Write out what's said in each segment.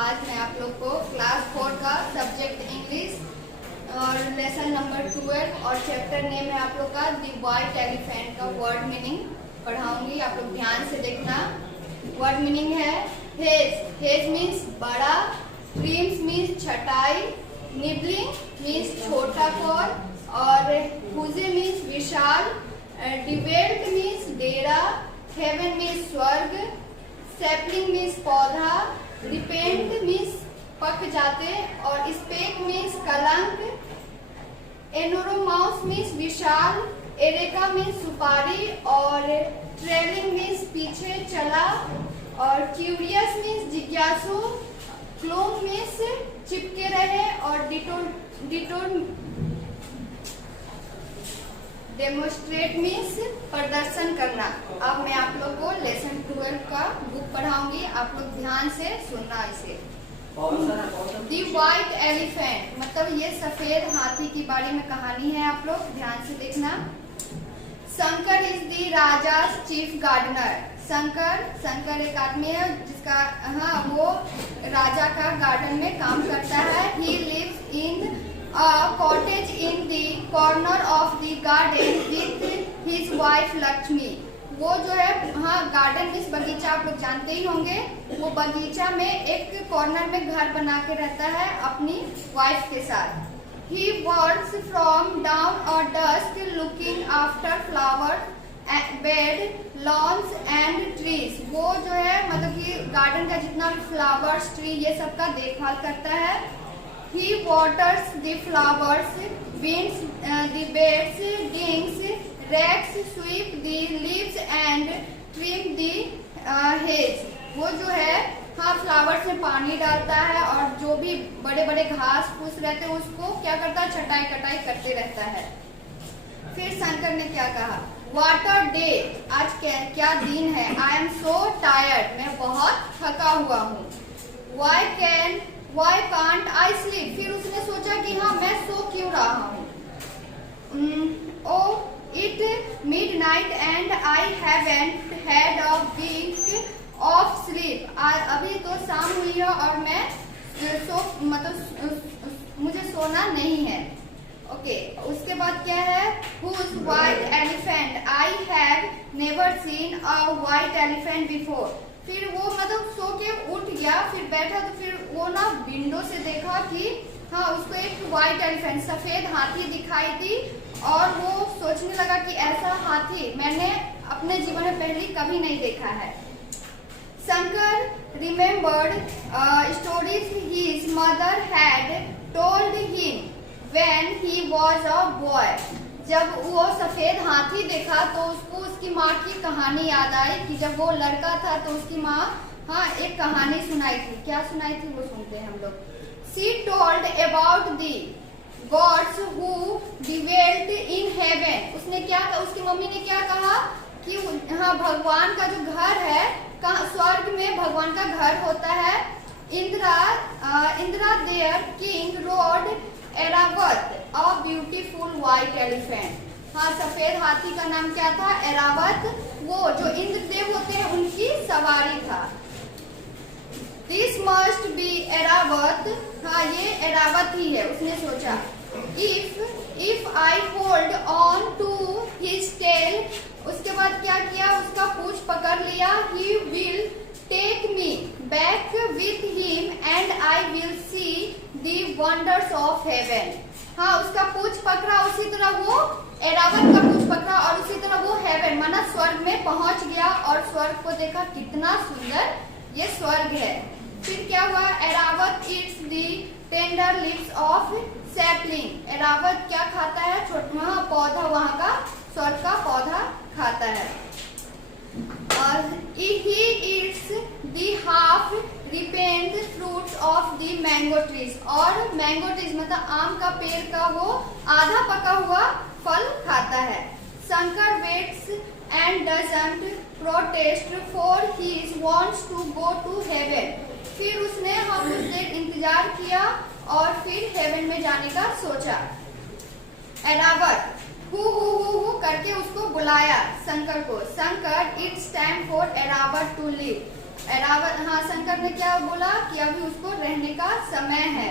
आज मैं आप लोग को क्लास 4 का सब्जेक्ट इंग्लिश और लेसन नंबर 12 और चैप्टर नेम है आप लोग का द व्हाइट एलिफेंट का वर्ड मीनिंग पढ़ाऊंगी। आप लोग ध्यान से देखना। वर्ड मीनिंग है हेज। हेज मीन्स बड़ा, प्रीम्स मीन्स छटाई, निबलिंग मीन्स छोटा कॉल और हुजे मीन्स विशाल, डिवेल्ट मीन्स डेरा, हेवन मीन्स स्वर्ग, सैपलिंग मीन्स पौधा, रिपेंट मीन्स पक जाते और स्पेक मीन्स कलंक, एनोरोमाउस मीन्स विशाल, एरेका मीन्स सुपारी और ट्रेवलिंग मीन्स पीछे चला और क्यूरियस मीन्स जिज्ञासु, क्लोन मीन्स चिपके रहे और डिटोर डेमोस्ट्रेट मीन्स प्रदर्शन करना। अब मैं आप लोग को लेसन 12 का बुक पढ़ाऊंगी। आप लोग ध्यान से सुनना इसे। दी व्हाइट एलिफेंट मतलब ये सफेद हाथी के बारे में कहानी है। आप लोग ध्यान से देखना। Shankar is the raja chief gardener. Shankar एक आदमी है जिसका वो राजा का गार्डन में काम करता है। He lives in a cottage in the corner of the garden with his wife Lakshmi। वो जो है गार्डन मीन्स बगीचा, आप लोग जानते ही होंगे। वो बगीचा में एक कॉर्नर में घर बना के रहता है अपनी वाइफ के साथ। He works from dawn or dusk looking after flowers, bed, lawns and trees। वो जो है मतलब कि गार्डन का जितना फ्लावर्स, ट्री ये सब का देखभाल करता है। He waters the flowers, winds the beds, dings, rakes, sweep the leaves and trim the hedge। वो जो है फ्लावर्स में पानी डालता है और जो भी बड़े बड़े घास फूस रहते हैं उसको क्या करता है, छटाई कटाई करते रहता है। फिर शंकर ने क्या कहा, What a day, आज क्या दिन है। I am so tired, मैं बहुत थका हुआ हूँ। Why can't I sleep? फिर उसने सोचा कि मैं सो क्यों रहा हूँ। Oh, it midnight and I haven't had a wink of sleep। अभी तो शाम हुई है और मैं मुझे सोना नहीं है। ओके, उसके बाद क्या है, Whose white elephant? I have never seen a white elephant before। फिर वो मतलब सो के उठ गया, फिर बैठा तो फिर वो विंडो से देखा कि उसको एक व्हाइट एलिफेंट सफेद हाथी दिखाई दी और वो सोचने लगा कि ऐसा हाथी मैंने अपने जीवन में पहले कभी नहीं देखा है। Shankar remembered stories his mother had told him when he was a boy. जब वो सफेद हाथी देखा तो उसको उसकी माँ की कहानी याद आई कि जब वो लड़का था तो उसकी माँ एक कहानी सुनाई थी। क्या सुनाई थी वो सुनते हैं हम लोग। She told about the gods who dwelt in heaven। उसने क्या कहा, उसकी मम्मी ने क्या कहा कि भगवान का जो घर है, स्वर्ग में भगवान का घर होता है। Indira there king road Airavat a beautiful white elephant. सफेद हाथी का नाम क्या था, एरावत। वो जो इंद्रदेव होते हैं उनकी सवारी था। This must be Airavat. ये एरावत ही है, उसने सोचा। If I hold on to his tail. उसके बाद क्या किया, उसका पूंछ पकड़ लिया। He will take me back with him and I will see the wonders of heaven. उसका पूंछ पकड़ा, उसी तरह वो एरावत का पूंछ पकड़ा और उसी तरह वो हेवन माना स्वर्ग में पहुंच गया और स्वर्ग को देखा, कितना सुंदर ये स्वर्ग है। फिर क्या हुआ, Airavat it's the tender leaves of sapling. Airavat क्या खाता है, छोटा पौधा, वहां का स्वर्ग का पौधा खाता है। और he eats the half ripened fruits of the mango trees। और मैंगो ट्रीज मतलब आम का पेड़ का वो आधा पका हुआ फल खाता है। Shankar waits and doesn't protest for he wants to go to heaven। फिर उसने कुछ देर इंतजार किया और फिर हेवन में जाने का सोचा। एरावत हु करके उसको बुलाया शंकर को। Shankar it's time for Airavat to leave. Airavat, हाँ शंकर ने क्या बोला कि अभी उसको रहने का समय है।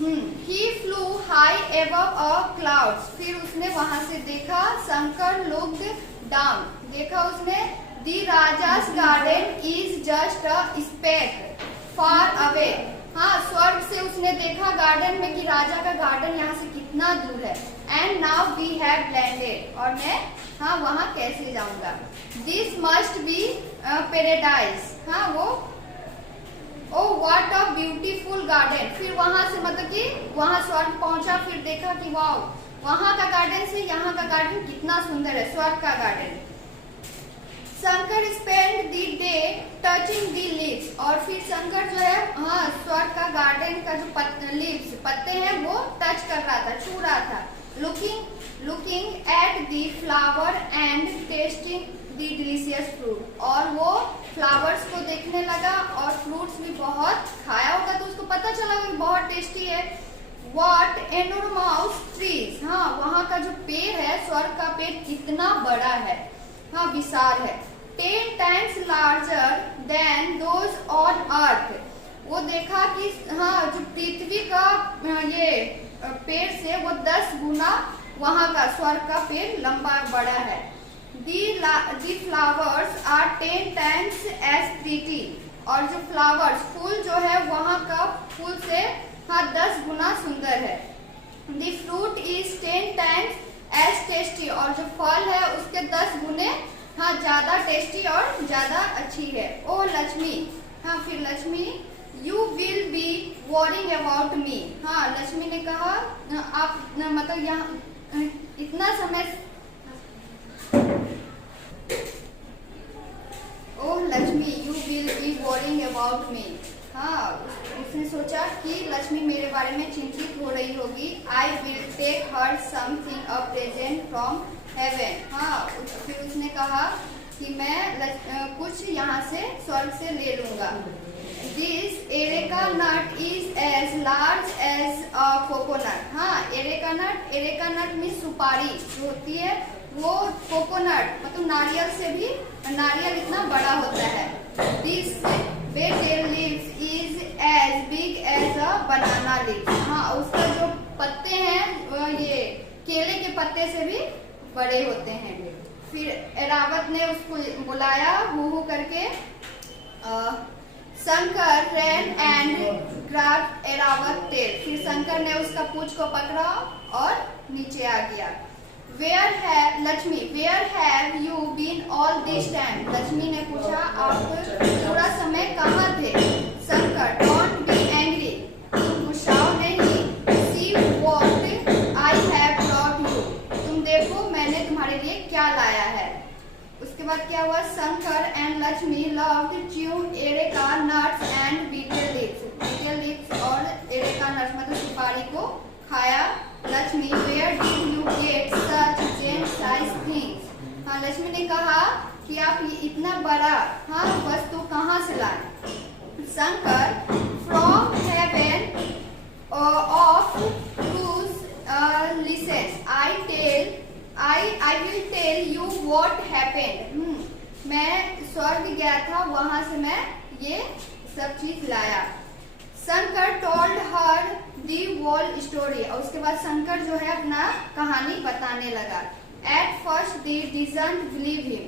He flew high above a clouds, फिर उसने वहां से देखा, शंकर looked down, देखा उसने, the Raja's garden is just a speck far away, हाँ स्वर्ग से उसने देखा गार्डन में कि राजा का गार्डन यहाँ से कितना दूर है। And now we have landed, और मैं हाँ वहाँ कैसे जाऊंगा। This must be paradise, हाँ वो oh what a beautiful garden, फिर वहां से मतलब कि वहां स्वर्ग पहुंचा, फिर देखा कि वाह वहां का गार्डन से यहाँ का गार्डन कितना सुंदर है, स्वर्ग का garden. Shankar spend the day touching the leaves, और फिर शंकर जो है हाँ स्वर्ग का गार्डन का जो लीव्स पत्ते हैं वो टच कर रहा था, छू रहा था। Looking at the flower and testing the delicious fruit, और वो फ्लावर्स को देखने लगा और फ्रूट्स भी बहुत खाया होगा तो उसको पता चला कि बहुत टेस्टी है। What enormous trees, हाँ वहाँ का जो पेड़ है, स्वर्ग का पेड़ कितना बड़ा है, हाँ विशाल है। 10 times larger than those on earth, वो देखा कि हाँ जो पृथ्वी का ये पेड़ से वो 10 गुना वहाँ का स्वर्ग का पेड़ लंबा बड़ा है। The flowers are 10 times as pretty, और जो फ्लावर्स फूल जो है वहाँ का फूल से हाँ 10 गुना सुंदर है। The fruit is 10 times as tasty, और जो फल है उसके 10 गुने हाँ ज्यादा टेस्टी और ज्यादा अच्छी है। ओ लक्ष्मी, हाँ फिर Lakshmi, You will be worrying about me, हाँ लक्ष्मी ने कहा आप मतलब यहाँ इतना समय, oh Lakshmi you will be worrying about me, हाँ उसने सोचा कि लक्ष्मी मेरे बारे में चिंतित हो रही होगी। I will take her something a present from heaven, हाँ फिर उसने कहा कि मैं कुछ यहाँ से स्वर्ग से ले लूंगा। This areca nut is as large as a coconut, हाँ एरेका नट मीन्स सुपारी जो होती है वो कोकोनट मतलब नारियल से भी, नारियल इतना बड़ा होता है। This betel leaves is as big as a banana leaves, हाँ उसका जो पत्ते हैं ये केले के पत्ते से भी बड़े होते हैं। फिर एरावत ने उसको बुलाया हू करके। शंकर रैन एंड ग्रैब्ड एरावत टेल, फिर शंकर ने उसका पूंछ को पकड़ा और नीचे आ गया। Where have you been all this time? Lakshmi ने पूछा आप पूरा समय कहाँ थे? शंकर, don't be angry, तुम गुस्साओ नहीं। See what I have brought you, तुम देखो मैंने तुम्हारे लिए क्या लाया है। उसके बाद क्या हुआ? Shankar and Lakshmi loved chewing areca nuts and betel leaves, और एरेका नट्स मतलब सुपारी को खाया। Lakshmi, where did you get such giant-sized things? हाँ लक्ष्मी ने कहा कि आप ये इतना बड़ा हाँ वस्तु कहाँ से लाए? Shankar, from heaven of truth, listen, I will tell you what happened. मैं स्वर्ग गया था, वहाँ से मैं ये सब चीज लाया। शंकर टोल्ड हर दी वोल स्टोरी, और उसके बाद शंकर जो है अपना कहानी बताने लगा। At first the didn't believe him,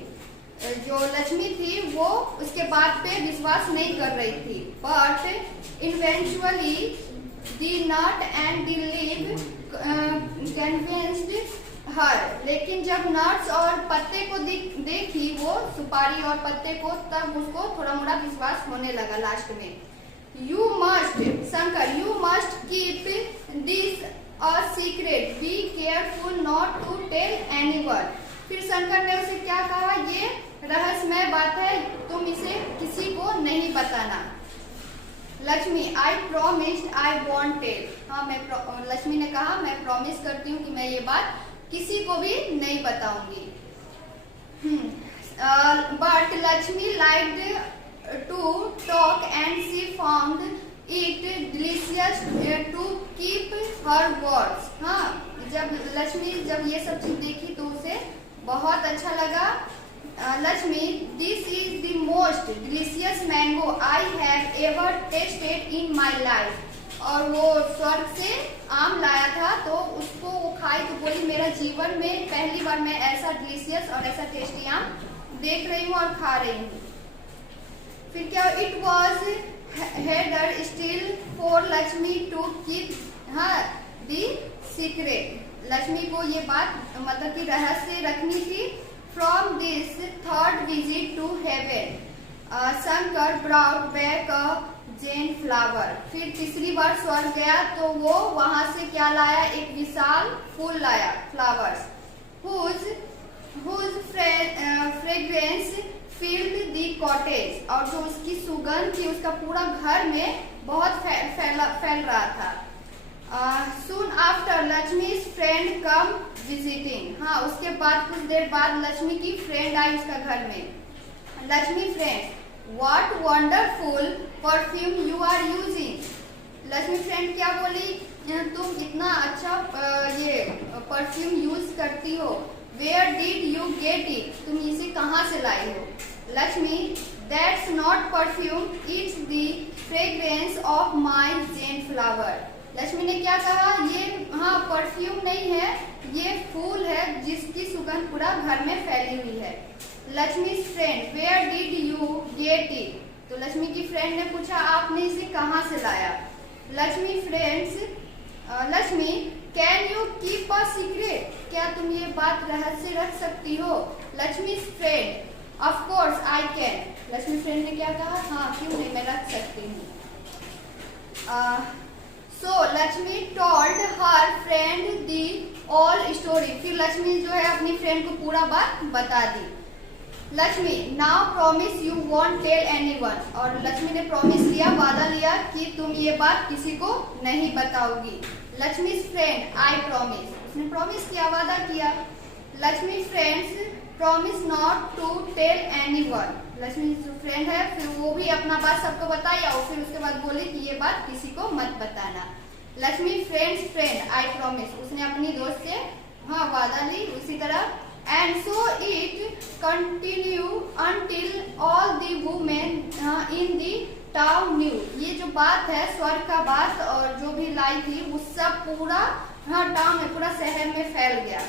जो लक्ष्मी थी वो उसके बात पे विश्वास नहीं कर रही थी। But eventually the nut and the leaf convinced her, लेकिन जब नट्स और पत्ते को देखी वो सुपारी और पत्ते को, तब उसको थोड़ा मोड़ा विश्वास होने लगा लास्ट में। You must, Shankar, you must keep this a secret. Be careful not to tell anyone. फिर शंकर ने उसे क्या कहा? ये रहस्यमय बात है, तुम इसे किसी को नहीं बताना। Lakshmi, I promised I won't tell. हाँ लक्ष्मी ने कहा मैं प्रॉमिस करती हूँ कि मैं ये बात किसी को भी नहीं बताऊंगी। But Lakshmi liked to talk and she found it delicious to keep her words. हाँ जब लक्ष्मी जब ये सब चीज देखी तो उसे बहुत अच्छा लगा Lakshmi, this is the most delicious mango I have ever tasted in my life. और वो स्वर्ग से आम लाया था तो उसको वो खाई तो बोली मेरा जीवन में पहली बार मैं ऐसा डिलीशियस और ऐसा टेस्टी आम देख रही हूँ और खा रही हूँ। फिर क्या, it was harder still for Lakshmi to keep her the secret. Lakshmi को ये बात मतलब कि रहस्य रखनी थी। From this third visit to heaven Shankar brought back a gem flower. फिर तीसरी बार स्वर्ग गया तो वो वहां से क्या लाया, एक विशाल फूल लाया, flowers, whose fragrance filled the cottage। और जो उसकी सुगंध थी उसका पूरा घर में बहुत फैल रहा था। soon after Lakshmi's friend come visiting। हाँ, उसके बाद कुछ देर बाद लक्ष्मी की फ्रेंड आई उसका घर में। Lakshmi friend, What wonderful perfume you are using। Lakshmi friend क्या बोली, तुम इतना अच्छा ये परफ्यूम यूज करती हो। Where did you get it? तुम इसे कहाँ से लाई हो। Lakshmi, That's not perfume, it's the fragrance of my Jane flower। Lakshmi ने क्या कहा, ये हाँ परफ्यूम नहीं है, ये फूल है जिसकी सुगंध पूरा घर में फैली हुई है। Lakshmi friend, where did you get it. तो लक्ष्मी की फ्रेंड ने पूछा आपने इसे कहाँ से लाया। Lakshmi friends, Lakshmi, can you keep a secret. क्या तुम ये बात रहस्य रख सकती हो। Lakshmi friend, of course I can. Lakshmi friend ने क्या कहा, हाँ क्यों नहीं, मैं रख सकती हूँ। So Lakshmi told her friend the all story. फिर लक्ष्मी जो है अपनी फ्रेंड को पूरा बात बता दी। Lakshmi, now promise you won't tell anyone. और लक्ष्मी ने प्रॉमिस लिया, वादा लिया कि तुम ये बात किसी को नहीं बताओगी। Lakshmi friend, I promise. उसने प्रॉमिस किया, वादा किया। Lakshmi friends promise not to tell anyone. Lakshmi जो फ्रेंड है फिर वो भी अपना बात सबको बताई और फिर उसके बाद बोली कि ये बात किसी को मत बताना। Lakshmi friends friend, I promise. उसने अपनी दोस्त से हाँ वादा ली। उसी तरह and so it continued until all the women in the town knew। ये जो बात है स्वर्ग का बात और जो भी लाई थी वो सब पूरा हाँ टाउन में, पूरा शहर में फैल गया।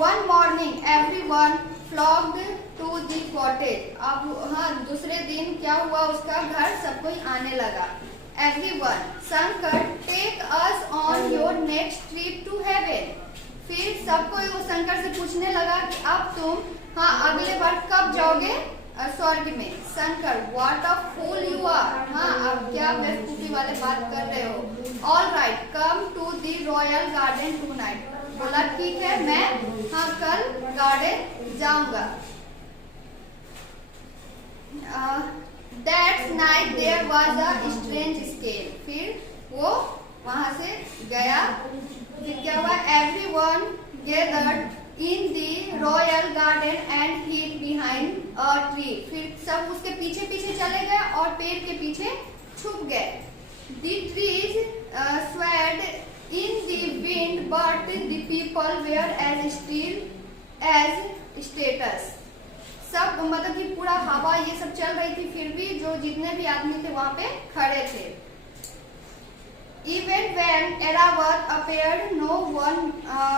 One morning everyone flocked to the cottage। अब हाँ दूसरे दिन क्या हुआ, उसका घर सब कोई आने लगा। Everyone, Shankar, take us on your next trip to heaven। फिर सबको वो शंकर से पूछने लगा कि अब तुम हाँ अगले बार कब जाओगे स्वर्ग में। Shankar, what a fool you are. हाँ अब क्या बेवकूफी वाले बात कर रहे हो। All right, come to the royal garden tonight. बोला ठीक है मैं हाँ कल गार्डन जाऊंगा। That's night there was a strange scale. फिर वो वहां से गया। फिर क्या हुआ, everyone gathered in the royal garden and hid behind a tree. फिर सब उसके पीछे पीछे चले गए और पेड़ के पीछे छुप गए। The trees swayed in the wind but the people were as still as statues। सब मतलब कि पूरा हवा ये सब चल रही थी फिर भी जो जितने भी आदमी थे वहां पे खड़े थे। Even when Airavata appeared, no one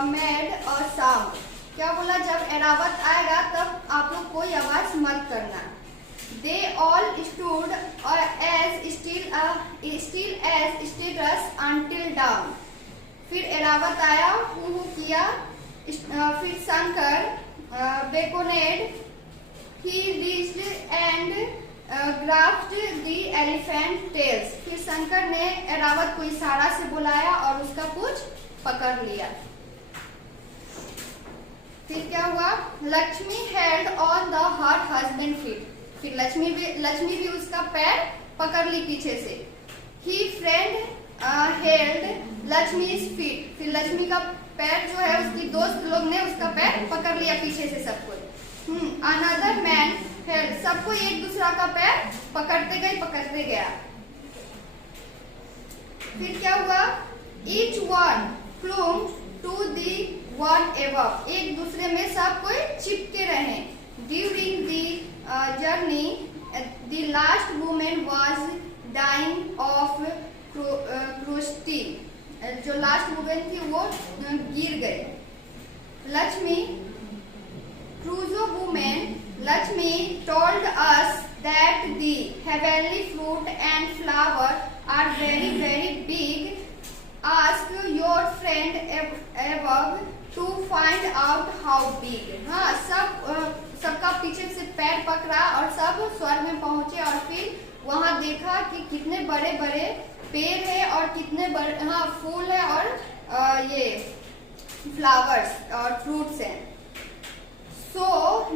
made a sound। क्या बोला, जब ऐरावत आएगा तब आप लोग कोई आवाज मत करना। They all stood as still as statues until dawn। फिर ऐरावत आया, हु किया। फिर Shankar beckoned, he reached and grasped the elephant tails। फिर शंकर ने ऐरावत को इशारा से बुलाया और उसका पूंछ पकड़ लिया। फिर क्या हुआ, Lakshmi held on the her husband feet. फिर लक्ष्मी भी उसका पैर पकड़ ली पीछे से। ही फ्रेंड हेल्ड लक्ष्मी's फीट। फिर लक्ष्मी का पैर जो है उसकी दोस्त लोग ने उसका पैर पकड़ लिया पीछे से सबको। अनदर मैन हेल्ड, सबको एक दूसरा का पैर पकड़ते गया। फिर क्या हुआ, each one clung to the one above। एक दूसरे में सब कोई चिपके रहे। जो लास्ट वुमेन थी वो गिर गई। लक्ष्मी, क्रूजो women, Lakshmi told us that the heavenly fruit and flower are very very big. Ask your friend above to find out how big. हाँ, सबका पीछे से पैर पकड़ा और सब स्वर्ग में पहुंचे और फिर वहां देखा कि कितने बड़े बड़े पेड़ है और कितने बड़े फूल है और ये फ्लावर्स और फ्रूट्स हैं। So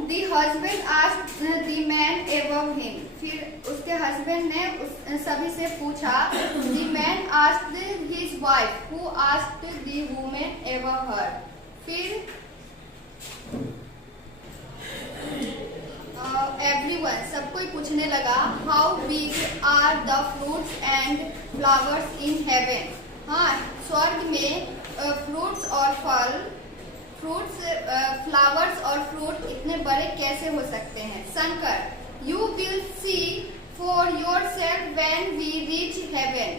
the husband asked the man above him. फिर उसके हस्बैंड ने उस सभी से पूछा। The man asked his wife, who asked the woman above her. फिर everyone, सब कोई पूछने लगा, how big are the fruits and flowers in heaven. हाँ, स्वर्ग में फ्रूट्स और फल, फ्लावर्स और फ्रूट इतने बड़े कैसे हो सकते हैं। Shankar, you will see for yourself when we reach heaven.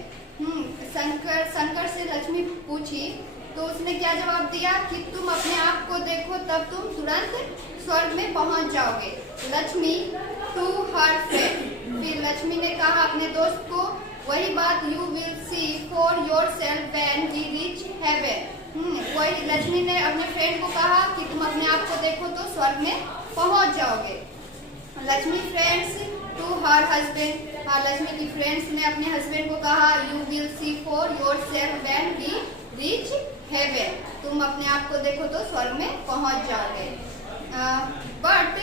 Shankar से लक्ष्मी पूछी तो उसने क्या जवाब दिया कि तुम अपने आप को देखो तब तुम तुरंत स्वर्ग में पहुंच जाओगे। लक्ष्मी टू हर फ्रेंड, फिर लक्ष्मी ने कहा अपने दोस्त को वही बात, you will see for yourself when we reach heaven. वही लक्ष्मी ने अपने फ्रेंड को कहा कि तुम अपने आप को देखो तो स्वर्ग में पहुंच जाओगे। Lakshmi friends to her husband, हाँ लक्ष्मी की फ्रेंड्स ने अपने हस्बैंड को कहा, you will see for yourself when we reach heaven, तुम अपने आप को देखो तो स्वर्ग में पहुंच जाओगे। But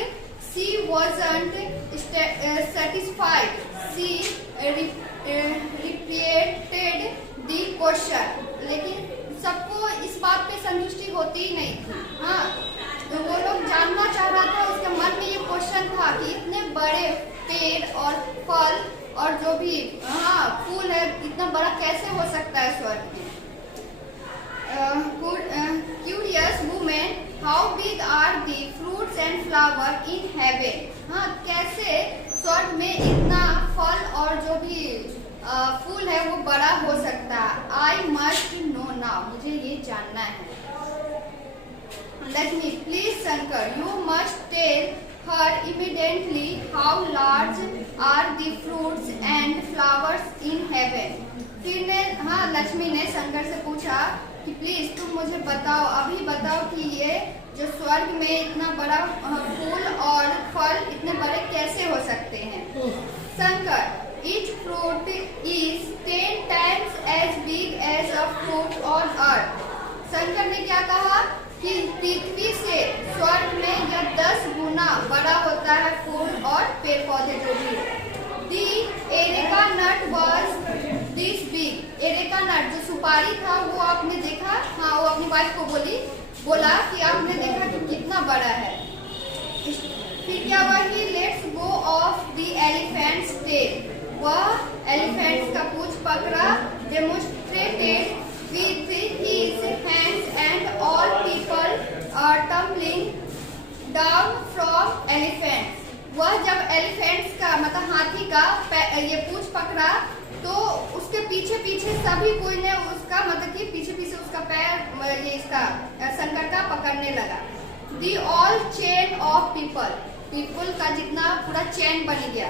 she wasn't satisfied. She repeated the question. लेकिन सबको इस बात पे संतुष्टि होती ही नहीं थी। हाँ, तो वो लोग जानना चाह रहा था, उसके मन में ये क्वेश्चन था कि इतने बड़े पेड़ और फल और जो भी फूल है इतना बड़ा कैसे हो सकता है स्वर्ग में। Curious women, how big are the fruits and flower in heaven. हाँ, कैसे स्वर्ग में इतना फल और जो भी फूल है वो बड़ा हो सकता है। आई मस्ट नो नाउ, मुझे ये जानना है। Lakshmi, please Shankar, you must tell her immediately how large are the fruits and flowers in heaven. फिर लक्ष्मी ने शंकर से पूछा कि प्लीज तुम मुझे बताओ, अभी बताओ कि ये जो स्वर्ग में इतना बड़ा फूल और फल इतने बड़े कैसे हो सकते हैं। Shankar, each fruit is 10 times as big as a fruit on earth. Shankar ने क्या कहा कि पृथ्वी से स्वर्ग में यह 10 गुना बड़ा होता है फूल और पेड़ पौधे जो भी। The areca nut was this big. Areca nut जो सुपारी था वो आपने देखा, हाँ वो अपनी वाइफ को बोला कि आपने देखा कि कितना बड़ा है। फिर क्या हुआ कि let's go of the elephant's tail, वह एलिफेंट का पूंछ पकड़ा, demonstrated with his hands and all people tumbling down from elephants. वह जब एलिफेंट्स का मतलब हाथी का ये पूंछ पकड़ा तो उसके पीछे पीछे सभी कोई ने उसका मतलब कि पीछे पीछे उसका पैर ये इसका शंकर का पकड़ने लगा। The all chain of people का जितना पूरा चेन बन गया।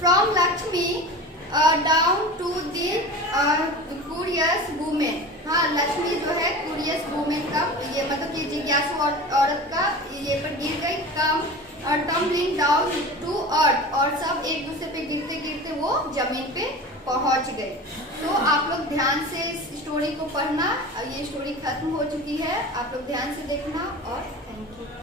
From Lakshmi down to the curious women. हाँ, लक्ष्मी जो है क्यूरियस वुमेन का ये मतलब कि जिज्ञासु औरत का ये पर गिर गई, कम टम्बलिंग डाउन टू अर्थ, और सब एक दूसरे पे गिरते गिरते वो जमीन पे पहुंच गए। तो आप लोग ध्यान से इस स्टोरी को पढ़ना। ये स्टोरी खत्म हो चुकी है, आप लोग ध्यान से देखना और थैंक यू।